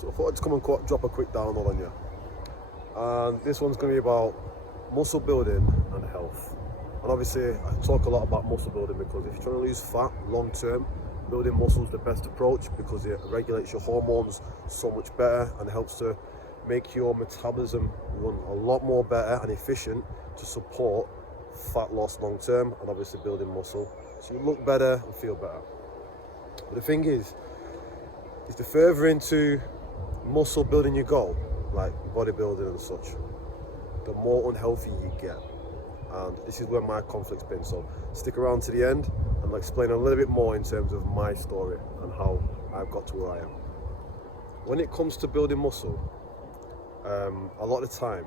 So I thought I'd just come and drop a quick download on you. And this one's going to be about muscle building and health. And obviously I talk a lot about muscle building because if you're trying to lose fat long term, building muscle is the best approach because it regulates your hormones so much better and helps to make your metabolism run a lot more better and efficient to support fat loss long term and obviously building muscle. So you look better and feel better. But the thing is the further into muscle building you go, like bodybuilding and such, the more unhealthy you get. And this is where my conflict's been. So stick around to the end and I'll explain a little bit more in terms of my story and how I've got to where I am. When it comes to building muscle, a lot of the time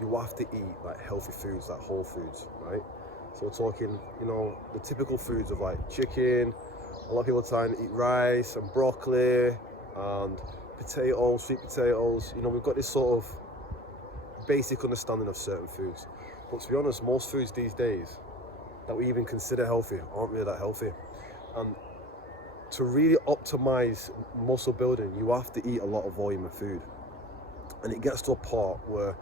you have to eat like healthy foods, like whole foods, right? So we're talking, the typical foods of like chicken. A lot of people trying to eat rice and broccoli and potatoes, sweet potatoes. We've got this sort of basic understanding of certain foods. But to be honest, most foods these days that we even consider healthy aren't really that healthy. And to really optimize muscle building, you have to eat a lot of volume of food. And it gets to a part where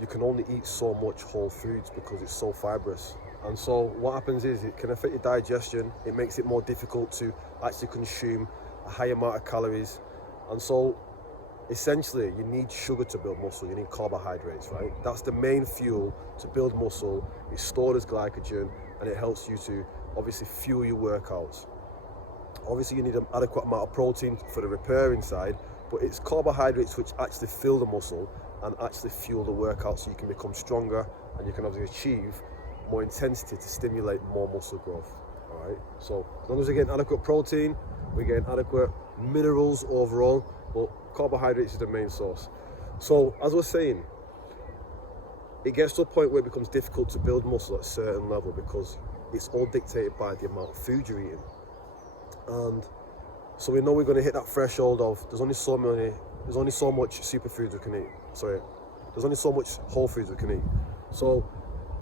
you can only eat so much whole foods because it's so fibrous. And so what happens is it can affect your digestion. It makes it more difficult to actually consume a high amount of calories. And so essentially you need sugar to build muscle. You need carbohydrates, right? That's the main fuel to build muscle. It's stored as glycogen and it helps you to obviously fuel your workouts. Obviously you need an adequate amount of protein for the repair inside, but it's carbohydrates which actually fill the muscle and actually fuel the workout so you can become stronger and you can obviously achieve more intensity to stimulate more muscle growth. All right, so as long as we're getting adequate protein, we're getting adequate minerals overall, but carbohydrates is the main source. So as I was saying, it gets to a point where it becomes difficult to build muscle at a certain level because it's all dictated by the amount of food you're eating. And so we know we're going to hit that threshold of there's only so much superfoods we can eat. There's only so much whole foods we can eat. So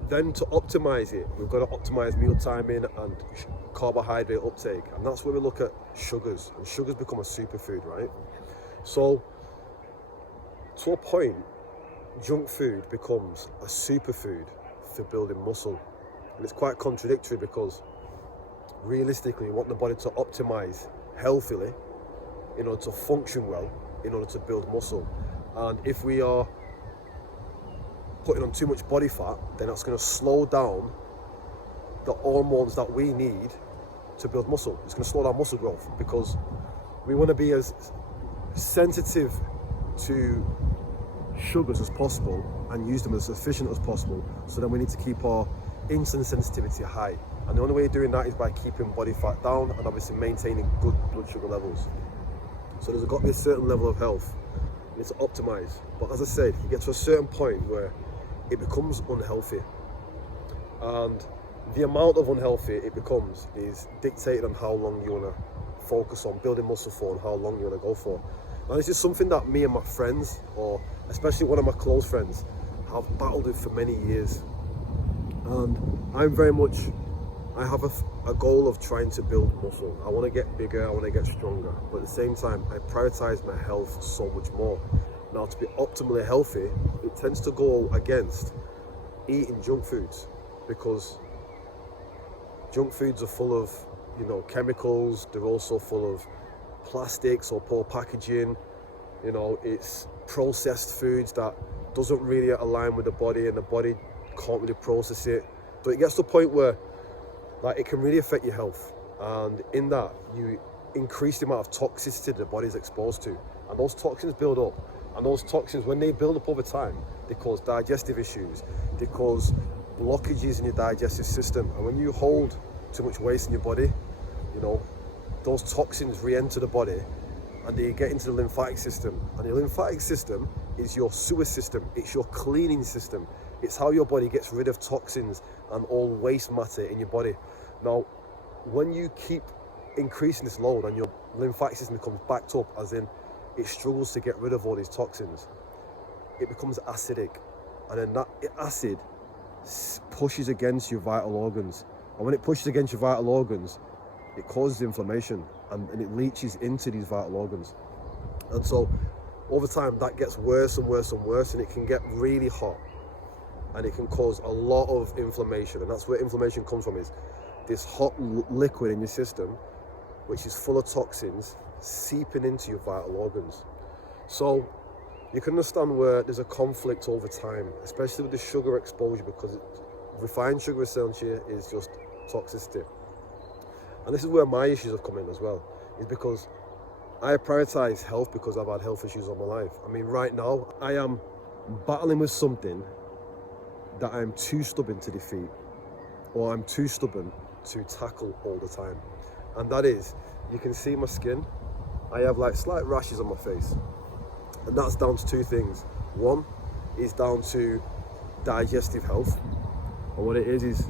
then to optimize it, we've got to optimize meal timing and carbohydrate uptake. And that's where we look at sugars. And sugars become a superfood, right? So to a point, junk food becomes a superfood for building muscle. And it's quite contradictory because realistically, you want the body to optimize healthily in order to function well, in order to build muscle. And if we are putting on too much body fat, then that's going to slow down the hormones that we need to build muscle. It's going to slow down muscle growth because we want to be as sensitive to sugars as possible and use them as efficient as possible. So then we need to keep our insulin sensitivity high. And the only way of doing that is by keeping body fat down and obviously maintaining good blood sugar levels. So there's got to be a certain level of health. It's optimized. But as I said, you get to a certain point where it becomes unhealthy. And the amount of unhealthy it becomes is dictated on how long you want to focus on building muscle for and how long you want to go for. And this is something that me and my friends, or especially one of my close friends, have battled with for many years. And I have a goal of trying to build muscle. I want to get bigger, I want to get stronger, but at the same time, I prioritize my health so much more. Now, to be optimally healthy, it tends to go against eating junk foods because junk foods are full of, chemicals. They're also full of plastics or poor packaging. It's processed foods that doesn't really align with the body and the body can't really process it. But it gets to a point where it can really affect your health, and in that you increase the amount of toxicity the body is exposed to, and those toxins build up, and those toxins, when they build up over time, they cause digestive issues, they cause blockages in your digestive system. And when you hold too much waste in your body, those toxins re-enter the body and they get into the lymphatic system, and the lymphatic system is your sewer system, it's your cleaning system. It's how your body gets rid of toxins and all waste matter in your body. Now, when you keep increasing this load and your lymphatic system becomes backed up, as in it struggles to get rid of all these toxins, it becomes acidic. And then that acid pushes against your vital organs. And when it pushes against your vital organs, it causes inflammation and it leaches into these vital organs. And so over time that gets worse and worse and worse, and it can get really hot, and it can cause a lot of inflammation. And that's where inflammation comes from, is this hot liquid in your system, which is full of toxins, seeping into your vital organs. So you can understand where there's a conflict over time, especially with the sugar exposure, because refined sugar essentially is just toxicity. And this is where my issues have come in as well, is because I prioritize health because I've had health issues all my life. I mean, right now I am battling with something that I'm too stubborn to defeat, or I'm too stubborn to tackle all the time. And that is, you can see my skin, I have like slight rashes on my face. And that's down to two things. One is down to digestive health. And what it is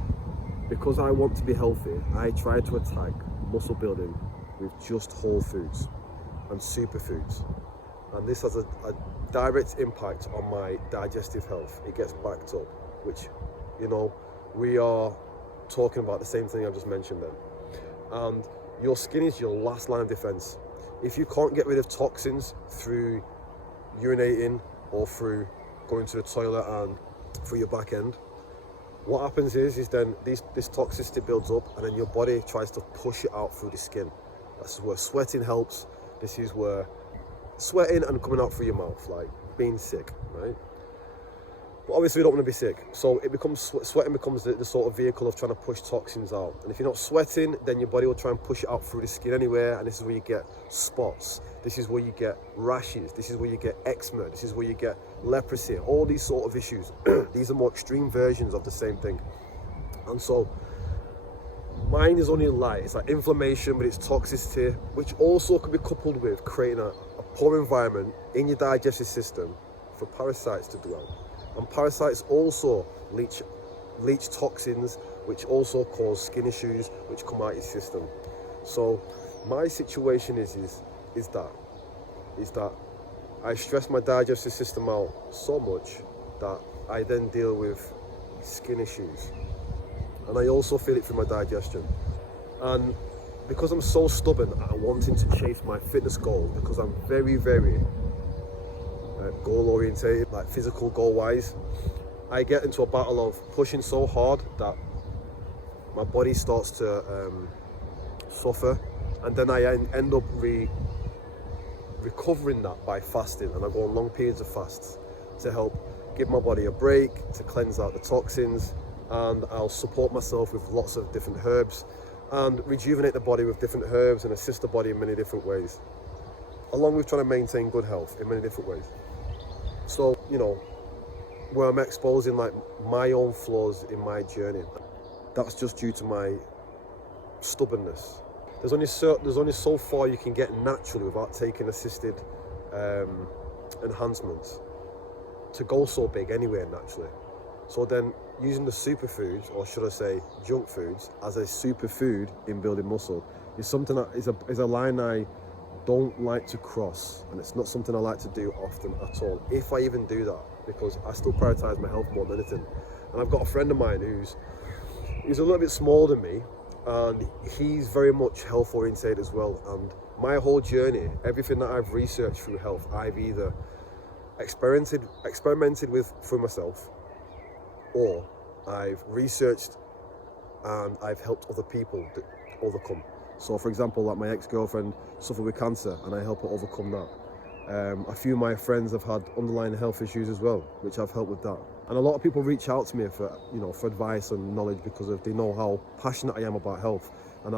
because I want to be healthy, I try to attack muscle building with just whole foods and superfoods. And this has a direct impact on my digestive health. It gets backed up, which, you know, we are talking about the same thing I've just mentioned then. And your skin is your last line of defense. If you can't get rid of toxins through urinating or through going to the toilet and through your back end, what happens is then this toxicity builds up, and then your body tries to push it out through the skin. That's where sweating helps. This is where sweating and coming out through your mouth, like being sick, right? But obviously we don't want to be sick, so it becomes sweating becomes the sort of vehicle of trying to push toxins out. And if you're not sweating, then your body will try and push it out through the skin anywhere, and this is where you get spots, this is where you get rashes, this is where you get eczema, this is where you get leprosy, all these sort of issues. These are more extreme versions of the same thing. And so mine is only light. It's like inflammation, but it's toxicity, which also can be coupled with creating a poor environment in your digestive system for parasites to dwell. And parasites also leach toxins, which also cause skin issues, which come out your system. So my situation is that I stress my digestive system out so much that I then deal with skin issues, and I also feel it through my digestion. And because I'm so stubborn at wanting to chase my fitness goals, because I'm very, very goal orientated, like physical goal wise, I get into a battle of pushing so hard that my body starts to suffer, and then I end up recovering that by fasting, and I go on long periods of fasts to help give my body a break, to cleanse out the toxins, and I'll support myself with lots of different herbs and rejuvenate the body with different herbs and assist the body in many different ways, along with trying to maintain good health in many different ways. So, you know, where I'm exposing like my own flaws in my journey, that's just due to my stubbornness. There's only so far you can get naturally without taking assisted enhancements to go so big anywhere naturally. So then using the superfoods, or should I say junk foods, as a superfood in building muscle is something that is a line I don't like to cross, and it's not something I like to do often at all, if I even do that, because I still prioritize my health more than anything. And I've got a friend of mine who's a little bit smaller than me, and he's very much health oriented as well. And my whole journey, everything that I've researched through health, I've either experimented with through myself, or I've researched and I've helped other people to overcome. So for example, like my ex-girlfriend suffered with cancer, and I helped her overcome that. A few of my friends have had underlying health issues as well, which I've helped with that. And a lot of people reach out to me for advice and knowledge, because they know how passionate I am about health, and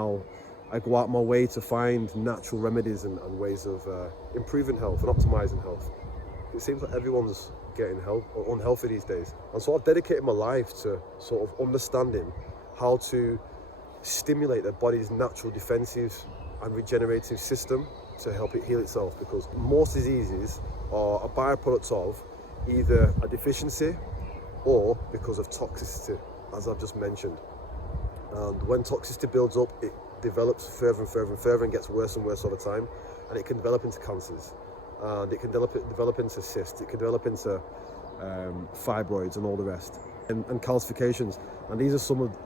I go out my way to find natural remedies and ways of improving health and optimizing health. It seems like everyone's getting unhealthy these days, and so I've dedicated my life to sort of understanding how to stimulate their body's natural defensive and regenerative system to help it heal itself, because most diseases are a byproduct of either a deficiency or because of toxicity, as I've just mentioned. And when toxicity builds up, it develops further and further and further and gets worse and worse over time, and it can develop into cancers, and it can develop into cysts, it can develop into fibroids and all the rest, and calcifications. And these are some of,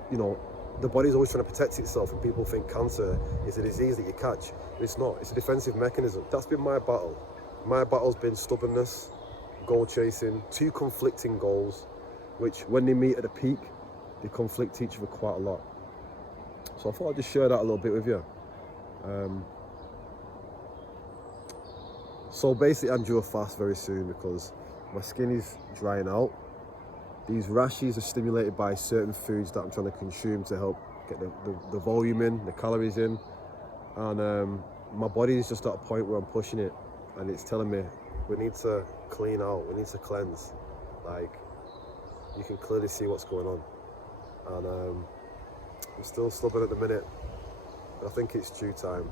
the body's always trying to protect itself, and people think cancer is a disease that you catch. It's not. It's a defensive mechanism. That's been my battle My battle's been stubbornness, goal chasing, two conflicting goals, which when they meet at the peak, they conflict each other quite a lot. So I thought I'd just share that a little bit with you. So basically I'm due a fast very soon because my skin is drying out. These rashes are stimulated by certain foods that I'm trying to consume to help get the volume in, the calories in. And my body is just at a point where I'm pushing it and it's telling me we need to clean out, we need to cleanse. Like, you can clearly see what's going on. And I'm still stubborn at the minute, but I think it's due time.